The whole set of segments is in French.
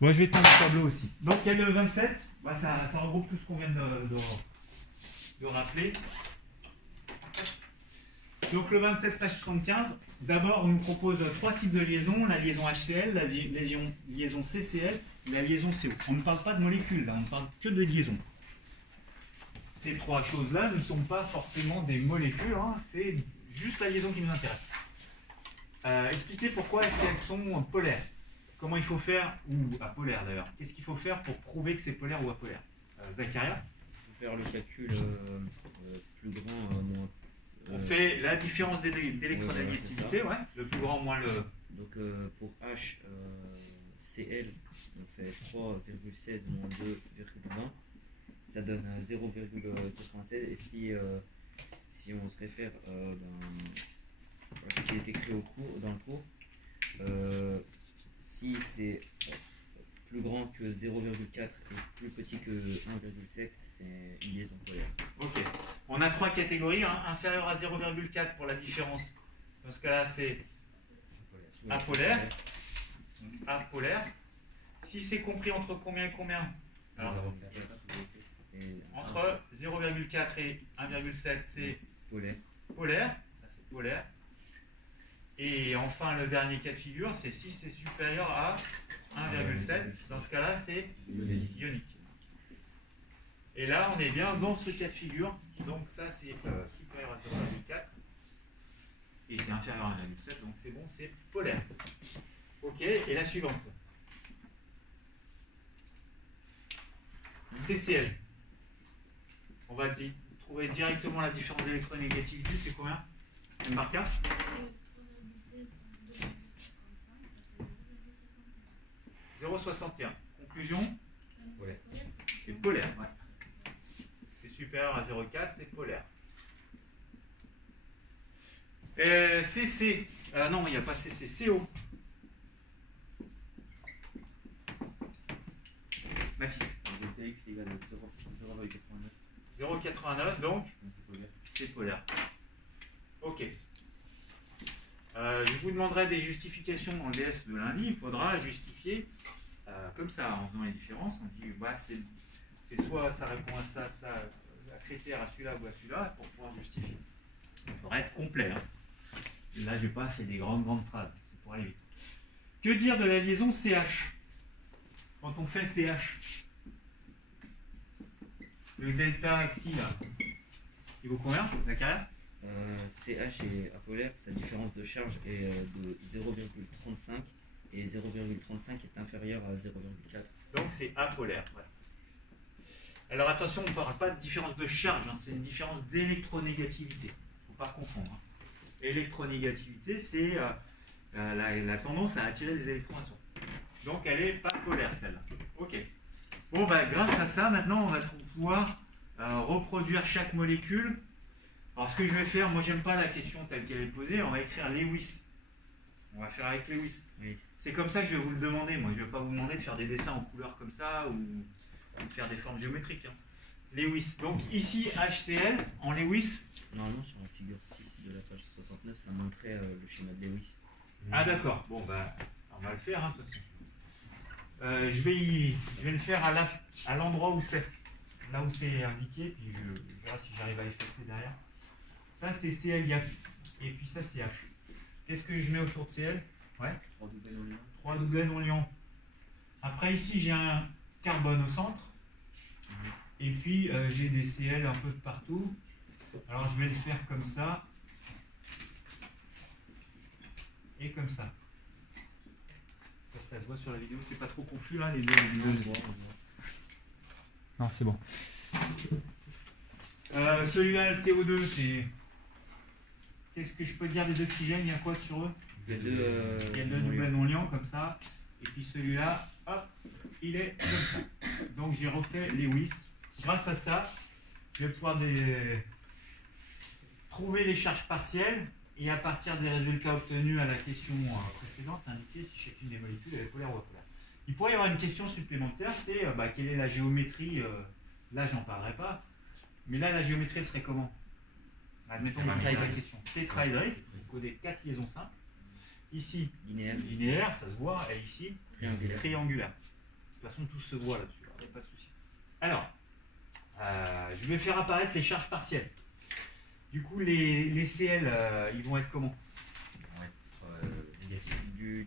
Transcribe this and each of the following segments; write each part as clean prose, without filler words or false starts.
Bon, je vais tendre le tableau aussi. Donc, il y a le 27. Bah, ça regroupe tout ce qu'on vient de rappeler. Donc, le 27, page 75. D'abord, on nous propose trois types de liaisons. La liaison HCl, la liaison CCl et la liaison CO. On ne parle pas de molécules, là. On ne parle que de liaisons. Ces trois choses-là ne sont pas forcément des molécules. Hein, c'est juste la liaison qui nous intéresse. Expliquez pourquoi est-ce qu'elles sont polaires. Comment il faut faire, ou apolaires d'ailleurs. Qu'est-ce qu'il faut faire pour prouver que c'est polaire ou apolaire? Zacharia? Il faut faire le calcul plus grand, moins. On fait la différence d'électronégativité, ouais. Le plus grand moins le. Donc pour H, CL, on fait 3,16 moins 2,20. Ça donne 0,96. Et si on se réfère à ce qui est écrit dans le cours, si c'est plus grand que 0,4 et plus petit que 1,7, c'est une liaison polaire. Ok. On a trois catégories, hein. Inférieur à 0,4 pour la différence. Dans ce cas-là, c'est apolaire. Apolaire. Si c'est compris entre combien et combien? Alors, entre 0,4 et 1,7, c'est polaire. Polaire. Ça, c'est polaire. Et enfin, le dernier cas de figure, c'est si c'est supérieur à 1,7. Dans ce cas-là, c'est ionique. Et là, on est bien dans ce cas de figure. Donc ça, c'est supérieur à 0,4. Et c'est inférieur à 1,7. Donc c'est bon, c'est polaire. Ok, et la suivante. CCl. On va trouver directement la différence d'électronégativité. C'est combien? M par K? 0,61. Conclusion? Ouais. C'est polaire. Ouais. C'est supérieur à 0,4, c'est polaire. CC. Non, il n'y a pas CC. CO. Mathis. 0,89, donc c'est polaire. Ok. Je vous demanderai des justifications dans le DS de lundi. Il faudra justifier comme ça, en faisant les différences. On dit, bah, c'est soit ça répond à ça, à ce critère, à celui-là ou à celui-là, pour pouvoir justifier. Il faudra être complet. Hein. Là, je n'ai pas fait des grandes phrases. C'est pour aller vite. Que dire de la liaison CH? Quand on fait CH, le delta xi, là, il vaut combien, Zacharia? CH est apolaire, sa différence de charge est de 0,35 et 0,35 est inférieur à 0,4. Donc c'est apolaire. Voilà. Alors attention, on ne parle pas de différence de charge, hein, c'est une différence d'électronégativité. Il ne faut pas confondre. Hein. Électronégativité, c'est la tendance à attirer les électrons à soi. Donc elle n'est pas polaire celle-là. Ok. Bon, bah, grâce à ça, maintenant on va pouvoir reproduire chaque molécule. Alors ce que je vais faire, moi j'aime pas la question telle qu'elle est posée, on va écrire Lewis. On va faire avec Lewis. Oui. C'est comme ça que je vais vous le demander. Moi je ne vais pas vous demander de faire des dessins en couleur comme ça ou de faire des formes géométriques. Hein. Lewis. Donc ici HCl en Lewis. Normalement sur la figure 6 de la page 69, ça montrait le schéma de Lewis. Ah d'accord. Bon bah on va le faire hein, de toute façon. Je vais le faire à l'endroit où c'est. Là où c'est indiqué, puis je verrai si j'arrive à effacer derrière. Ça c'est Cl, et puis ça c'est H. Qu'est-ce que je mets autour de Cl? Ouais. 3 double non liant. Après ici j'ai un carbone au centre. Et puis j'ai des Cl un peu de partout. Alors je vais le faire comme ça. Et comme ça. Ça se voit sur la vidéo, c'est pas trop confus là les deux. Non, c'est bon. Celui-là, le CO2, c'est. Qu'est-ce que je peux dire des oxygènes? Il y a quoi sur eux? Il y a deux double non liants comme ça. Et puis celui-là, hop, il est comme ça. Donc j'ai refait Lewis. Grâce à ça, je vais pouvoir trouver les charges partielles et à partir des résultats obtenus à la question précédente, indiquer si chacune des molécules est polaire ou apolaire. Il pourrait y avoir une question supplémentaire, c'est quelle est la géométrie? Là, j'en parlerai pas. Mais là, la géométrie, elle serait comment? Admettons que c'est la question. Tétraédrique, vous codez 4 liaisons simples. Ici, linéaire, ça se voit. Et ici, triangulaire. toute façon, tout se voit là-dessus, il n'y a pas de souci. Alors, je vais faire apparaître les charges partielles. Du coup, les CL, ils vont être comment? Ils vont être négatifs duquel?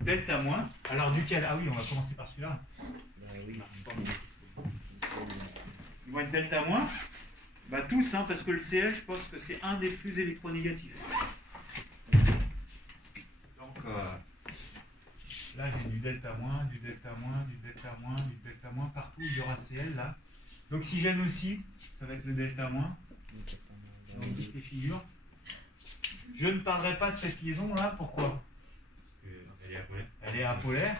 Delta moins. Alors, duquel? Ah oui, on va commencer par celui-là. Oui. Ils vont être delta moins. Bah tous, hein, parce que le CL, je pense que c'est un des plus électronégatifs. Donc, là, j'ai du delta moins, du delta moins, du delta moins, du delta moins. Partout, il y aura CL, là. L'oxygène aussi, ça va être le delta moins. Dans toutes les figures. Je ne parlerai pas de cette liaison-là. Pourquoi? Elle est apolaire. Elle est apolaire.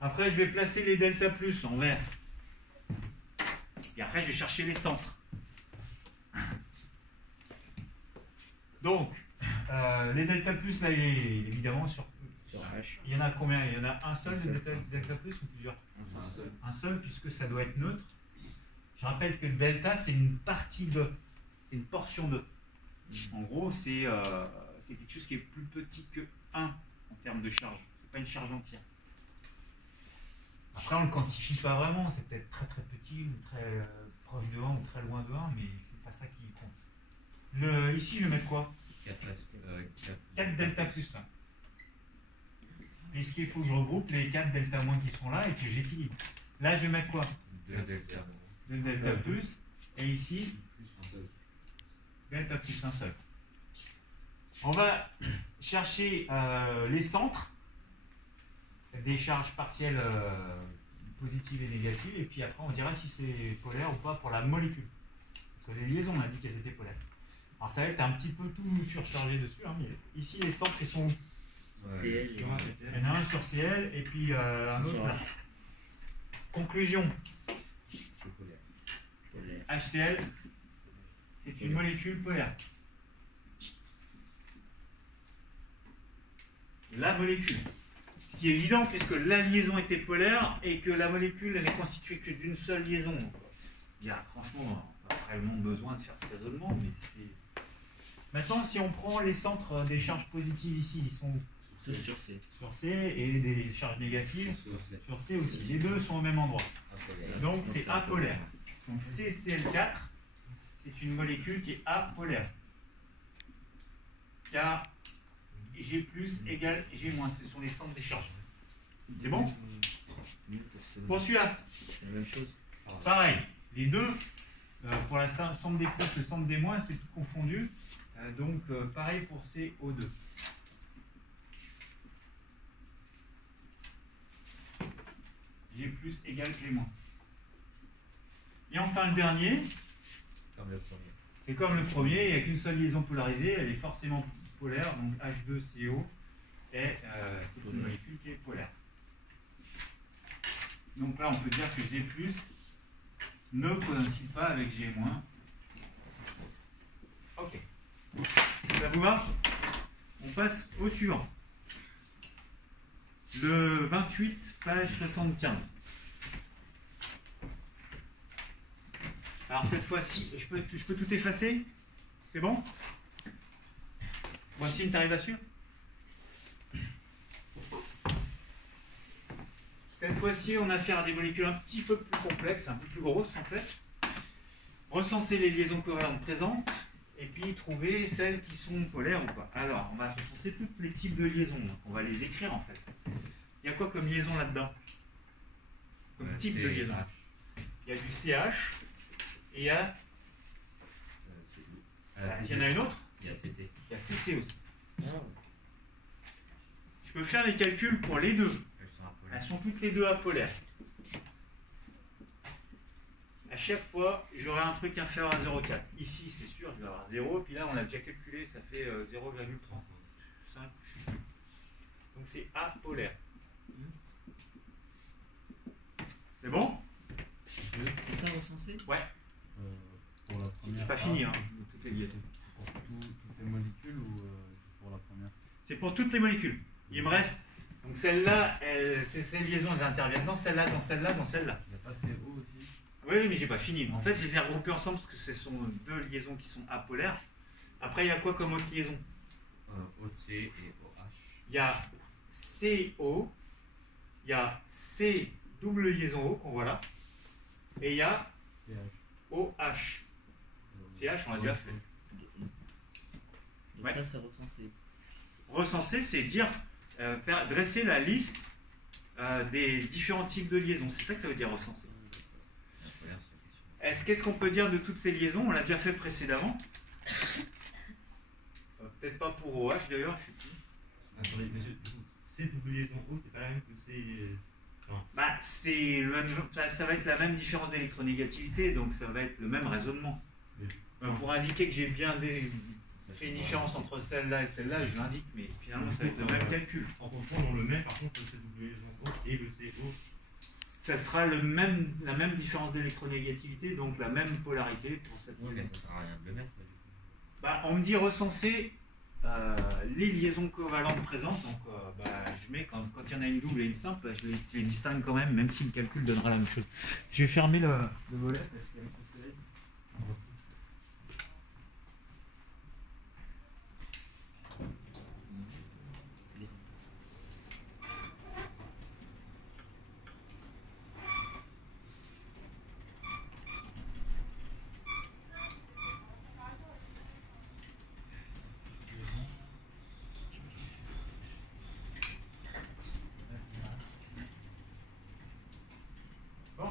Après, je vais placer les delta plus en vert. Et après, je vais chercher les centres. Donc, les delta plus, là, il est évidemment sur H. Il y en a combien? Il y en a un seul, de delta plus, ou plusieurs? Un seul. Un seul, puisque ça doit être neutre. Je rappelle que le delta, c'est une partie de. C'est une portion de. En gros, c'est quelque chose qui est plus petit que 1 en termes de charge. C'est pas une charge entière. Après, on ne le quantifie pas vraiment. C'est peut-être très très petit, ou très proche de 1, ou très loin de 1, mais c'est pas ça qui compte. Ici, je vais mettre quoi? 4 delta plus. Puisqu'il faut que je regroupe les 4 delta moins qui sont là et que j'équilibre. Là, je vais mettre quoi? 2 delta. 2 delta plus. Et ici, Un seul. delta plus un seul. On va chercher les centres des charges partielles positives et négatives. Et puis après, on dira si c'est polaire ou pas pour la molécule. Parce que les liaisons, on a dit qu'elles étaient polaires. Alors ça va être un petit peu tout surchargé dessus. Hein, mais ici, les centres, ils sont... CL. Il y en a un sur CL et puis un autre là. Conclusion. C'est polaire. Polaire. HCl, c'est une molécule polaire. La molécule. Ce qui est évident puisque la liaison était polaire et que la molécule elle n'est constituée que d'une seule liaison. Donc, il y a franchement pas vraiment besoin de faire ce raisonnement, mais c'est. Maintenant, si on prend les centres des charges positives ici, ils sont Sur C. sur C et des charges négatives sur C aussi. Les deux sont au même endroit. Apolaire. Donc c'est apolaire. Donc CCl4, c'est une molécule qui est apolaire. Car G plus égale G moins, ce sont les centres des charges. C'est bon? Pour celui-là, C'est la même chose. pareil. Les deux, pour la somme des plus, le centre des moins, c'est tout confondu. Donc pareil pour CO2. G plus égale G moins. Et enfin le dernier, Comme le premier. c'est comme le premier, il n'y a qu'une seule liaison polarisée, elle est forcément polaire, donc H2CO est une molécule qui est polaire. Donc là on peut dire que G plus ne coïncide pas avec G moins. Ok. Ça vous va? On passe au suivant. Le 28, page 75. Alors cette fois-ci, je peux tout effacer? C'est bon? Voici, tu arrives à suivre? Cette fois-ci, on a affaire à des molécules un petit peu plus complexes, un peu plus grosses en fait. Recenser les liaisons covalentes présentes et puis trouver celles qui sont polaires ou pas. Alors, on va recenser tous les types de liaisons. Donc on va les écrire en fait. Il y a quoi comme liaison là-dedans? Comme type de liaison? Il y a du CH et il y a... il y en a une autre? Il y a CC. Il y a CC aussi. Je peux faire les calculs pour les deux. Elles sont apolaires. Elles sont toutes les deux apolaires. À chaque fois, j'aurai un truc inférieur à 0,4. Ici, c'est sûr, je vais avoir 0. Puis là, on a déjà calculé, ça fait 0,35. Donc c'est apolaire. C'est bon? C'est ça recensé? Ouais. Pour la C'est première. pas fini, hein. Tout est lié. C'est pour toutes les molécules ou juste pour la première? C'est pour toutes les molécules. Il me reste. Donc celle-là, ces liaisons, elles interviennent dans celle-là, dans celle-là, dans celle-là. Il n'y a pas CO aussi? Oui, mais j'ai pas fini. En fait, je les ai regroupées ensemble parce que ce sont deux liaisons qui sont apolaires. Après, il y a quoi comme autre liaison? OC et OH. Il y a CO, il y a C double liaison O qu'on voit là. Et il y a PH. OH. CH, on l'a déjà fait. Donc Ouais. ça, c'est recensé. Recenser, c'est dire, dresser la liste des différents types de liaisons. C'est ça que ça veut dire recenser. La polaire, c'est la question. Qu'est-ce qu'on peut dire de toutes ces liaisons? On l'a déjà fait précédemment. Peut-être pas pour OH d'ailleurs, je sais plus. Attendez, monsieur, du coup, C double liaison O, c'est pas la même que C. Non. Bah, c'est le même, ça va être la même différence d'électronégativité, donc ça va être le même raisonnement. Mais- Pour indiquer que j'ai bien Ça, fait une je différence comprends. entre celle-là et celle-là, je l'indique, mais finalement ça va être le même calcul. En contrôle, on le met par contre le C double liaison O et le CO. Ça sera la même différence d'électronégativité, donc la même polarité pour cette Oui, mais liaison. ça sert à rien de le mettre. Du coup. Bah, on me dit recenser les liaisons covalentes présentes, donc je mets quand il y en a une double et une simple, je les distingue quand même si le calcul donnera la même chose. Je vais fermer le volet parce qu'il y a un peu de soleil. Bon.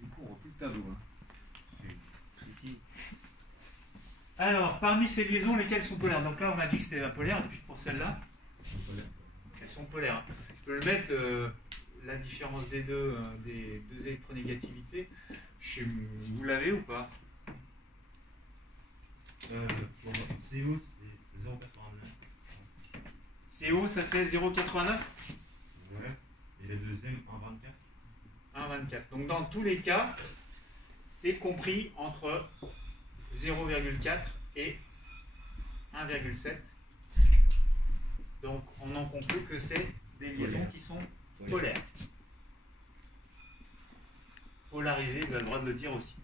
Du coup, on replie le tableau. Ici, Alors, parmi ces liaisons, lesquelles sont polaires? Donc là, on a dit que c'était la polaire, et puis pour celle-là, En polaire. elles sont polaires. Je peux le mettre, la différence des deux électronégativités. Vous l'avez ou pas? Pour CO, c'est 0,89. CO, ça fait 0,89? Ouais. Et le deuxième, 1,24. 1,24. Donc dans tous les cas, c'est compris entre 0,4 et 1,7. Donc on en conclut que c'est des liaisons Polaires. qui sont polaires. Polarisées, vous avez le droit de le dire aussi.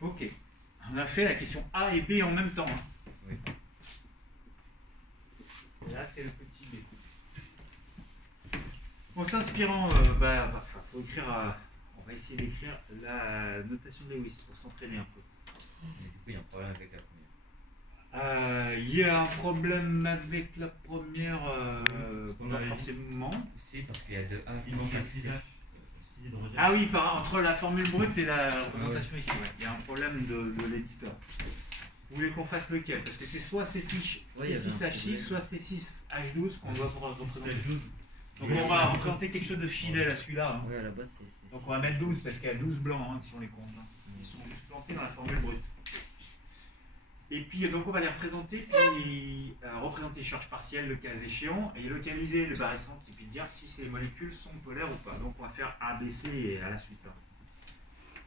Ok. On a fait la question A et B en même temps. Hein. Oui. Et là, c'est le petit B. En s'inspirant, faut écrire, on va essayer d'écrire la notation de Lewis pour s'entraîner un peu. Mais du coup, il y a un problème avec la première. Il y a un problème avec la première, Parce qu'on pas avait dit- forcément. Si, parce qu'il y a 2 A. Il manque un 6 H. 6 hydrogènes. Ah oui, entre la formule brute et la représentation ici, ouais. Il y a un problème de l'éditeur. Vous voulez qu'on fasse lequel? Parce que c'est soit C6, Ouais, il y avait un C6H6, problème. soit C6H12 qu'on doit représenter. 12. Donc on va représenter quelque chose de fidèle à celui-là. Hein. ouais, à la base, c'est. Donc on va mettre 12 parce qu'il y a 12 blancs hein, qui sont les comptes. Hein. Ils sont juste plantés dans la formule brute. Et puis donc on va les représenter, puis représenter les charges partielles le cas échéant, et localiser les barycentres, et puis dire si ces molécules sont polaires ou pas. Donc on va faire A, B, C et à la suite. Hein.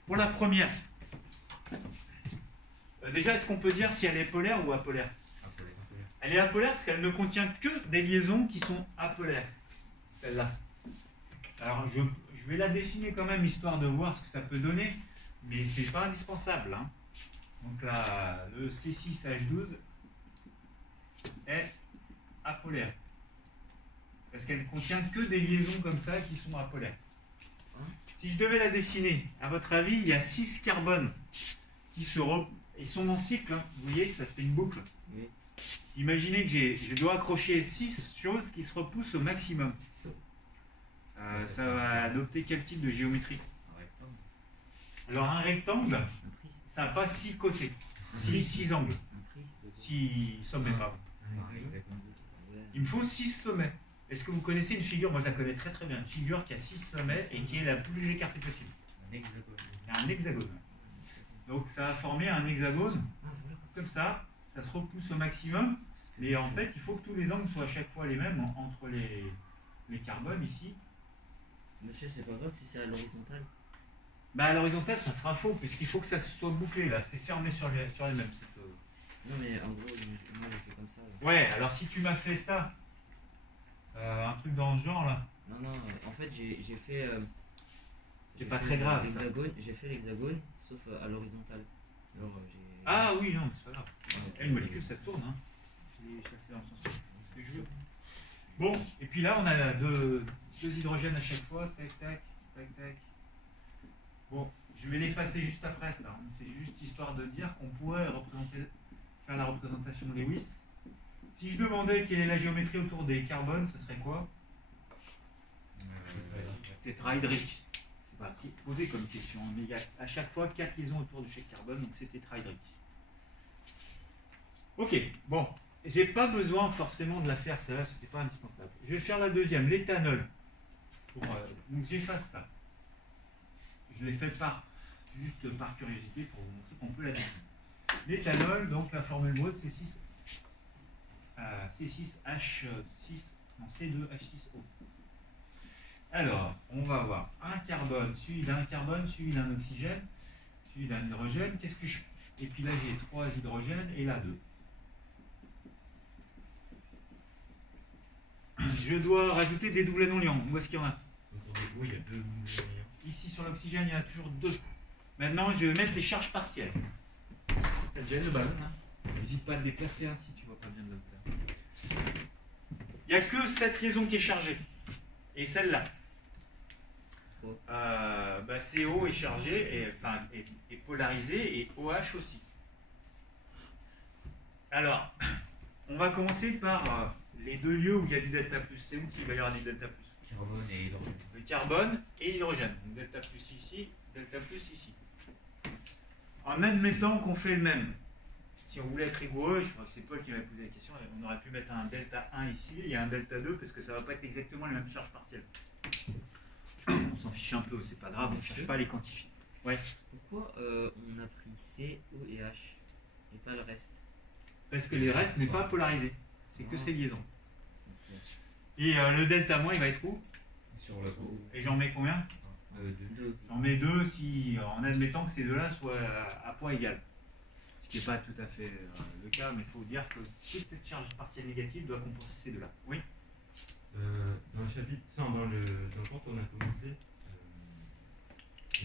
Pour la première, déjà est-ce qu'on peut dire si elle est polaire ou apolaire? Elle est apolaire parce qu'elle ne contient que des liaisons qui sont apolaires. Celle-là. Alors je vais la dessiner quand même histoire de voir ce que ça peut donner, mais c'est pas indispensable. Hein. Donc là, le C6H12 est apolaire. Parce qu'elle ne contient que des liaisons comme ça qui sont apolaires. Si je devais la dessiner, à votre avis, il y a 6 carbones qui ils sont en cycle. Hein. Vous voyez, ça se fait une boucle. Oui. Imaginez que je dois accrocher 6 choses qui se repoussent au maximum. Ça va adopter quel type de géométrie? Un rectangle. Alors un rectangle, Un prisme. ça n'a pas 6 côtés, 6 angles, Un prisme. 6 sommets, pardon. Ouais. Il me faut 6 sommets. Est-ce que vous connaissez une figure, moi je la connais très très bien, une figure qui a 6 sommets et qui est la plus écartée possible? Un hexagone. C'est un hexagone. Donc ça va former un hexagone, comme ça se repousse au maximum, mais en fait il faut que tous les angles soient à chaque fois les mêmes entre les carbones ici. Monsieur, c'est pas grave si c'est à l'horizontale. Bah à l'horizontale ça sera faux, puisqu'il faut que ça soit bouclé là, c'est fermé sur les mêmes. Non, mais en gros, moi, je fait comme ça. Là. Ouais, alors si tu m'as fait ça, un truc dans ce genre là, Non, non, en fait, j'ai fait. C'est j'ai pas fait très grave, ça. l'hexagone. J'ai fait l'hexagone, sauf à l'horizontale. Alors, j'ai. ah oui, non, c'est pas grave. Ouais, Une molécule ça tourne, hein. Je la fais dans le sens que je veux. Bon, et puis là, on a deux hydrogènes à chaque fois. Tac, tac, tac, tac. Bon, je vais l'effacer juste après ça. C'est juste histoire de dire qu'on pourrait faire la représentation de Lewis. Si je demandais quelle est la géométrie autour des carbones, ce serait quoi? Tétraédrique. C'est pas posé comme question, mais il y a à chaque fois 4 liaisons autour de chaque carbone, donc c'est tétraédrique. Ok, bon, j'ai pas besoin forcément de la faire, celle-là, c'était pas indispensable. Je vais faire la deuxième, l'éthanol. Donc j'efface ça. Je l'ai fait juste par curiosité pour vous montrer qu'on peut la définir. L'éthanol, donc la formule brute, c'est C2H6O. Alors, on va avoir un carbone suivi d'un oxygène, suivi d'un hydrogène. Et puis là, j'ai 3 hydrogènes et là 2. Je dois rajouter des doublets non liants. Où est-ce qu'il y en a? Oui, il y a 2 doublés. Ici, sur l'oxygène, il y en a toujours 2. Maintenant, je vais mettre les charges partielles. Ça te gêne le ballon, hein? N'hésite pas à le déplacer hein, si tu vois pas bien de l'auteur. Il n'y a que cette liaison qui est chargée. Et celle-là. CO est chargé, est polarisé, et OH aussi. Alors, on va commencer par les deux lieux où il y a du delta plus. C'est où qu'il va y avoir des delta plus? Carbone et hydrogène. Le carbone et l'hydrogène. Donc delta plus ici, delta plus ici. En admettant qu'on fait le même. Si on voulait être rigoureux, je crois que c'est Paul qui m'avait posé la question, on aurait pu mettre un delta 1 ici et un delta 2 parce que ça ne va pas être exactement les mêmes charges partielles. On s'en fiche un peu, c'est pas grave, on ne cherche pas à les quantifier. Ouais. Pourquoi on a pris C, O et H et pas le reste? Parce que le reste n'est pas polarisé, c'est que ces liaisons. Ok. Et le delta moins, il va être où? Sur le haut. Et j'en mets combien? 2. J'en mets 2 en admettant que ces deux-là soient à poids égal. Ce qui n'est pas tout à fait le cas, mais il faut dire que toute cette charge partielle négative doit compenser ces deux-là. Oui. Dans le chapitre, dans le cours qu'on a commencé,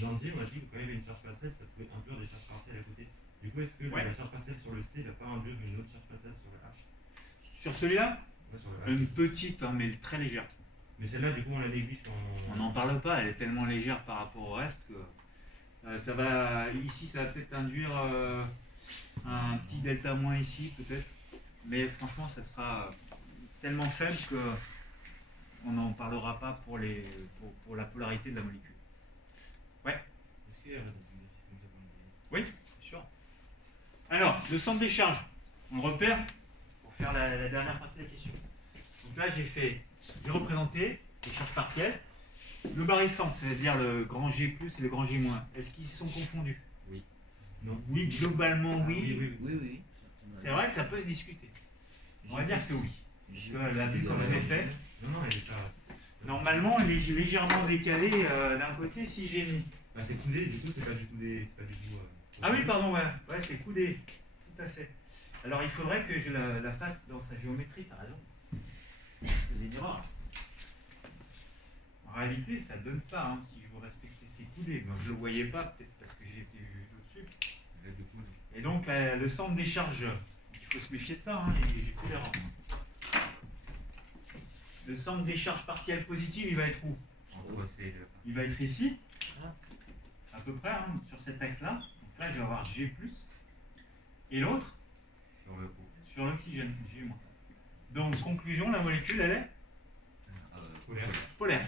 Landier, on a dit que quand il y avait une charge partielle, ça pouvait inclure des charges partielles à côté. Du coup, est-ce que la charge partielle sur le C ne va pas induire une autre charge partielle sur le H? Sur celui-là? Ouais, sur le H. Une petite, hein, mais très légère. Mais celle-là, du coup, on la néglige quand On n'en parle pas, elle est tellement légère par rapport au reste que ici ça va peut-être induire un petit delta moins ici peut-être, mais franchement ça sera tellement faible que on n'en parlera pas pour la polarité de la molécule. Ouais. Est-ce qu'il y a des exercices comme ça pour nous? Oui, bien sûr. Alors, le centre des charges, on le repère pour faire la dernière partie de la question. Donc là j'ai représenté les charges partielles. Le barycentre, c'est-à-dire le grand G+, et le grand G-, est-ce qu'ils sont confondus? Oui. Non. Oui, globalement oui. Oui. C'est vrai que ça peut se discuter. On va dire que oui. J'ai La vue qu'on avait fait, Non, elle est pas. normalement, elle est légèrement décalée d'un côté si j'ai mis. Bah, c'est coudé, du coup, c'est pas du tout des. C'est pas du tout. Ah oui, pardon, ouais, c'est coudé. Tout à fait. Alors il faudrait que je la fasse dans sa géométrie, t'as raison. Je faisais une erreur. En réalité, ça donne ça, hein, si je veux respecter ces coudées. Moi, je ne le voyais pas, peut-être parce que j'ai été au-dessus. Et donc, le centre des charges, il faut se méfier de ça, hein, j'ai fait l'erreur. Le centre des charges partielles positives, il va être où? Il va être ici, à peu près, hein, sur cet axe-là. Donc là, je vais avoir G+. Et l'autre? Sur le haut. Sur l'oxygène, G-. Donc, conclusion, la molécule, elle est Polaire. polaire.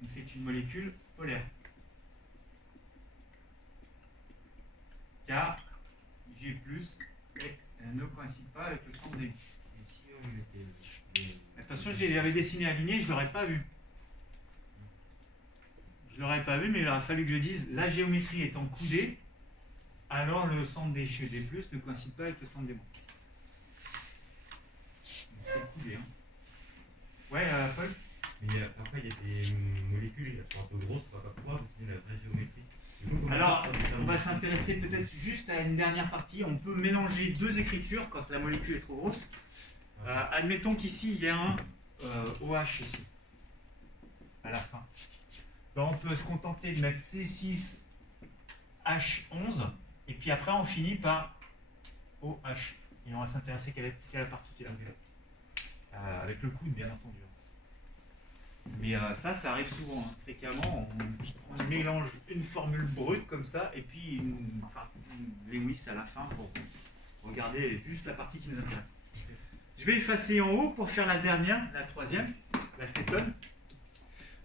Donc c'est une molécule polaire. Car G+, ne coïncide pas avec le centre des. Attention, je l'avais dessiné aligné, je ne l'aurais pas vu. Je ne l'aurais pas vu, mais il aurait fallu que je dise la géométrie étant coudée, alors le centre des plus ne coïncide pas avec le centre des moins. C'est coudé, hein. Ouais, Paul? Mais après, il y a des molécules qui sont un peu grosses, on va pas pouvoir dessiner la vraie géométrie. Alors, on va s'intéresser peut-être juste à une dernière partie. On peut mélanger deux écritures quand la molécule est trop grosse. Admettons qu'ici, il y a un OH ici, à la fin. Ben, on peut se contenter de mettre C6H11, et puis après, on finit par OH. Et on va s'intéresser à quelle est la partie qui est là. avec le coude bien entendu. Mais ça arrive souvent, hein. Fréquemment, on mélange une formule brute comme ça, et puis une Lewis à la fin pour regarder juste la partie qui nous intéresse. Je vais effacer en haut pour faire la dernière, la troisième, l'acétone.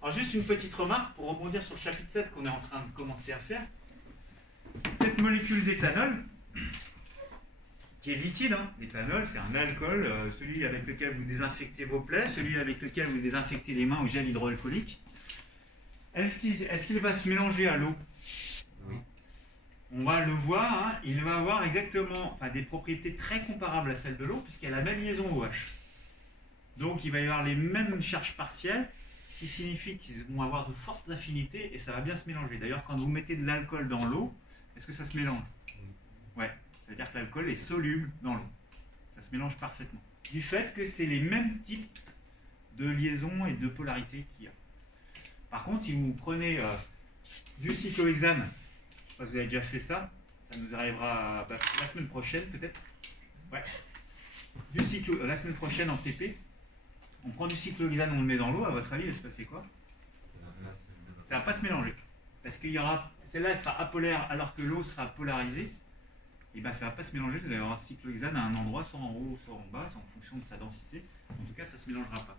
Alors juste une petite remarque pour rebondir sur le chapitre 7 qu'on est en train de commencer à faire. Cette molécule d'éthanol, qui est liquide, hein. L'éthanol c'est un alcool, celui avec lequel vous désinfectez vos plaies, celui avec lequel vous désinfectez les mains au gel hydroalcoolique. Est-ce qu'il va se mélanger à l'eau? Oui. On va le voir, hein, il va avoir exactement des propriétés très comparables à celles de l'eau, puisqu'il y a la même liaison OH. Donc il va y avoir les mêmes charges partielles, ce qui signifie qu'ils vont avoir de fortes affinités et ça va bien se mélanger. D'ailleurs, quand vous mettez de l'alcool dans l'eau, est-ce que ça se mélange? Ouais, c'est-à-dire que l'alcool est soluble dans l'eau. Ça se mélange parfaitement. Du fait que c'est les mêmes types de liaisons et de polarités qu'il y a. Par contre, si vous prenez du cyclohexane, je sais pas si vous avez déjà fait ça, ça nous arrivera la semaine prochaine peut-être. Ouais. La semaine prochaine en TP, on prend du cyclohexane, on le met dans l'eau, à votre avis, il va se passer quoi? Ça va pas se mélanger. Parce qu'il y aura, celle-là elle sera apolaire alors que l'eau sera polarisée. Et bien ça va pas se mélanger, vous allez avoir un cyclohexane à un endroit, soit en haut, soit en bas, en fonction de sa densité. En tout cas, ça se mélangera pas.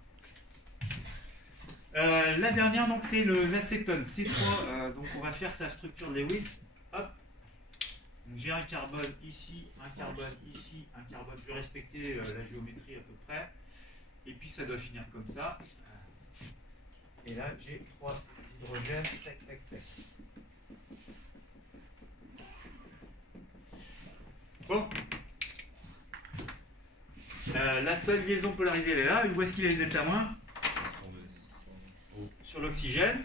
La dernière, donc, c'est l'acétone. C3, donc on va faire sa structure Lewis. Hop. J'ai un carbone ici, un carbone ici, un carbone. Je vais respecter la géométrie à peu près. Et puis ça doit finir comme ça. Et là, j'ai 3 hydrogènes. Tac, tac, tac. Bon. La seule liaison polarisée, elle est là. Où est-ce qu'il est le delta moins? Sur l'oxygène.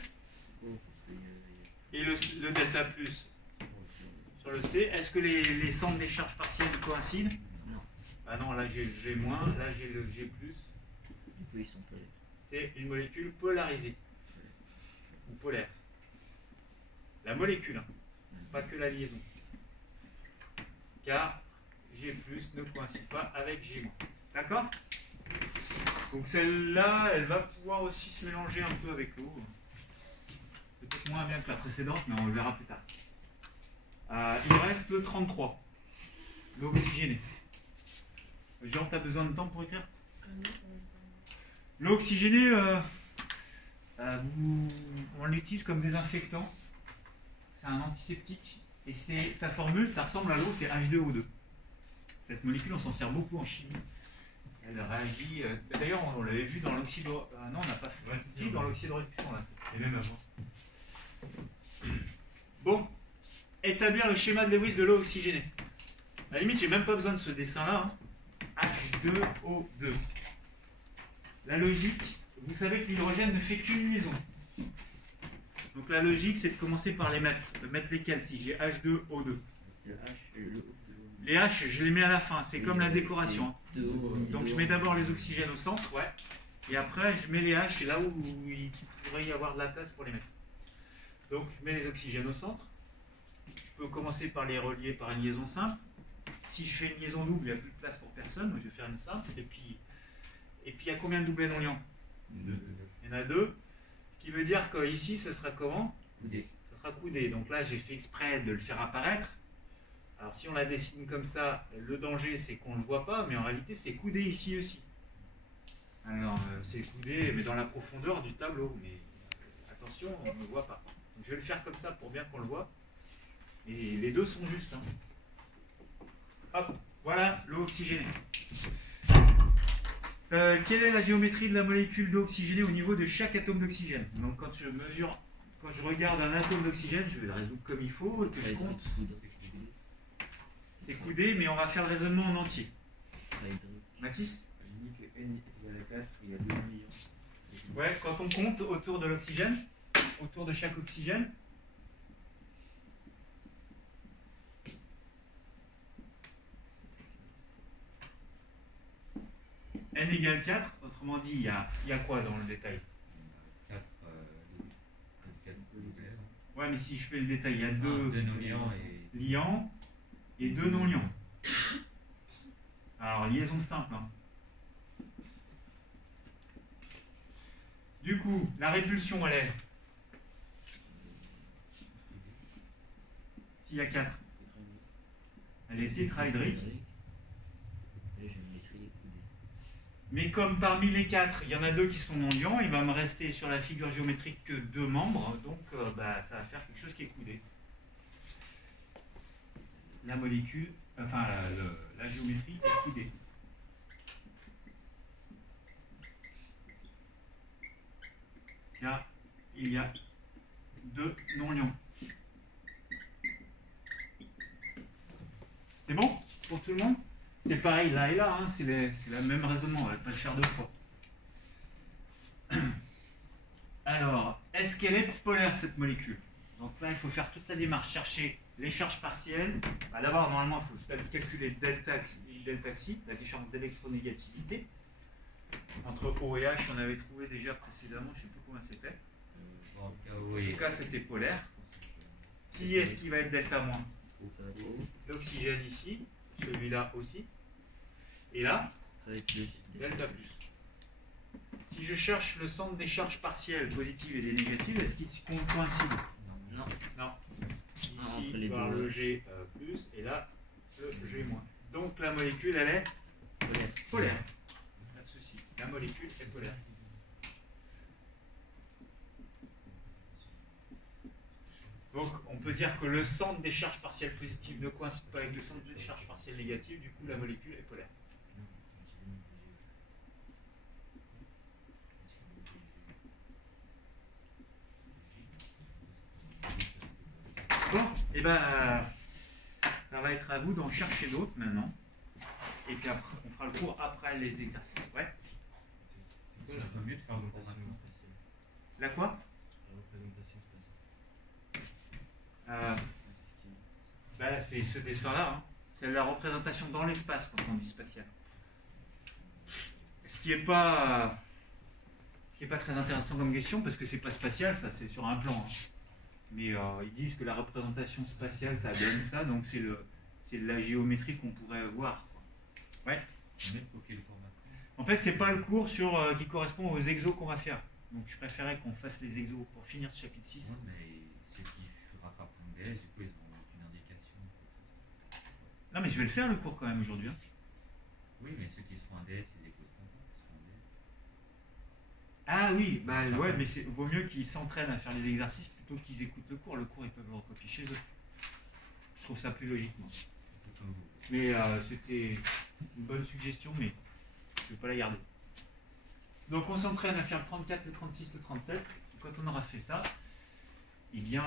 Et le delta plus sur le C. Est-ce que les centres des charges partielles coïncident? Non. Ah non, là j'ai le G-, là j'ai le G+. Du coup, ils sont polaires. C'est une molécule polarisée. Ou polaire. La molécule, hein. Pas que la liaison. Car G+ ne coïncide pas avec G-. D'accord? Donc celle-là, elle va pouvoir aussi se mélanger un peu avec l'eau. Peut-être moins bien que la précédente, mais on le verra plus tard. Il reste le 33, l'eau oxygénée. Jean, tu as besoin de temps pour écrire? L'eau oxygénée, on l'utilise comme désinfectant. C'est un antiseptique. Et sa formule, ça ressemble à l'eau, c'est H2O2. Cette molécule, on s'en sert beaucoup en chimie. Elle réagit. D'ailleurs, on l'avait vu dans l'oxydo. Non, on n'a pas fait. Ouais, Si, dans l'oxydoréduction, là. Et même avant. Bon. Établir le schéma de Lewis de l'eau oxygénée. À la limite, j'ai même pas besoin de ce dessin-là. Hein. H2O2. La logique, vous savez que l'hydrogène ne fait qu'une liaison. Donc la logique, c'est de commencer par les mettre. De mettre lesquels si j'ai H2O2? Le H et le O. Les H, je les mets à la fin. C'est comme la décoration. Donc je mets d'abord les oxygènes au centre, ouais. Et après, je mets les H là où il pourrait y avoir de la place pour les mettre. Donc je mets les oxygènes au centre. Je peux commencer par les relier par une liaison simple. Si je fais une liaison double, il n'y a plus de place pour personne, donc je vais faire une simple. Et puis il y a combien de doublets non liants? Deux. Il y en a 2. Ce qui veut dire qu'ici, ce sera comment? Coudé. Ce sera coudé. Donc là, j'ai fait exprès de le faire apparaître. Alors si on la dessine comme ça, le danger, c'est qu'on ne le voit pas, mais en réalité, c'est coudé ici aussi. Alors, c'est coudé, mais dans la profondeur du tableau. Mais attention, on ne le voit pas. Donc, je vais le faire comme ça pour bien qu'on le voit. Et les deux sont justes. Hein. Hop, voilà l'eau oxygénée. Quelle est la géométrie de la molécule d'eau oxygénée au niveau de chaque atome d'oxygène? Donc quand je regarde un atome d'oxygène, je vais le résoudre comme il faut et que je compte. C'est coudé, mais on va faire le raisonnement en entier. Mathis? Je dis que N égale à 4, il y a 2 millions. Ouais, quand on compte autour de l'oxygène, autour de chaque oxygène, N égale 4, autrement dit, il y a quoi dans le détail? 4, 4, Ouais, mais si je fais le détail, il y a 2 non-liants liants et 2 non-liants. Alors, liaison simple. Hein. Du coup, la répulsion, elle est. S'il y a 4, elle est tétraédrique. Mais comme parmi les 4, il y en a 2 qui sont non-ions, il va me rester sur la figure géométrique que 2 membres, donc ça va faire quelque chose qui est coudé. La molécule, enfin la géométrie est coudée. Là, il y a 2 non-ions. C'est bon pour tout le monde? C'est pareil là et là, hein, c'est le même raisonnement, on ne va pas le faire 2 fois. Alors, est-ce qu'elle est polaire cette molécule? Donc là, il faut faire toute la démarche, chercher les charges partielles. Bah, d'abord, normalement, il faut calculer delta xi, la différence d'électronégativité. Entre O et H, on avait trouvé déjà précédemment, je ne sais plus combien c'était. En tout cas, c'était polaire. Qui est-ce qui va être delta moins? L'oxygène ici, celui-là aussi. Et là, delta plus. Si je cherche le centre des charges partielles positives et des négatives, est-ce qu'ils coïncident? Non. Non. Ici, il va le G plus et là, le G moins. Donc la molécule, elle est polaire. Pas de souci. La molécule est polaire. Donc on peut dire que le centre des charges partielles positives ne coïncide pas avec le centre des charges partielles négatives, du coup la molécule est polaire. Bon, et ben ça va être à vous d'en chercher d'autres maintenant. Et puis après, on fera le cours après les exercices. Ouais. C'est quoi, mieux de faire une représentation spatiale? La quoi? La représentation spatiale. C'est ce dessin-là. Hein. C'est la représentation dans l'espace quand on dit spatial. Ce qui n'est pas très intéressant comme question parce que c'est pas spatial, ça c'est sur un plan. Hein. Mais ils disent que la représentation spatiale ça donne ça, donc c'est de la géométrie qu'on pourrait voir. Quoi. Ouais. En fait, c'est pas le cours qui correspond aux exos qu'on va faire. Donc je préférais qu'on fasse les exos pour finir ce chapitre 6. Ouais, mais ceux qui rattrapent un DS, du coup, ils ont une indication. Non, mais je vais le faire le cours quand même aujourd'hui. Hein. Oui, mais ceux qui seront un DS, ils écoutent pas. Ah oui, bah ouais, mais vaut mieux qu'ils s'entraînent à faire les exercices plutôt qu'ils écoutent le cours. Le cours, ils peuvent le recopier chez eux. Je trouve ça plus logique, moi. Mais c'était une bonne suggestion, mais je ne vais pas la garder. Donc on s'entraîne à faire le 34, le 36, le 37. Et quand on aura fait ça, eh bien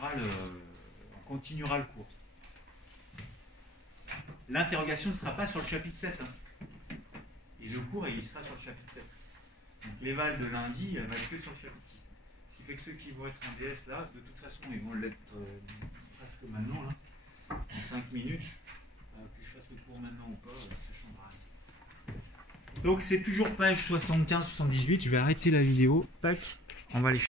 on continuera le cours. L'interrogation ne sera pas sur le chapitre 7. Hein. Et le cours, il sera sur le chapitre 7. Donc l'éval de lundi, elle va être que sur le chapitre 6. Ce qui fait que ceux qui vont être en DS là, de toute façon, ils vont l'être presque maintenant, là, en 5 minutes. Que je fasse le cours maintenant ou pas, ça changera rien. Donc c'est toujours page 75-78. Je vais arrêter la vidéo. Tac, on va aller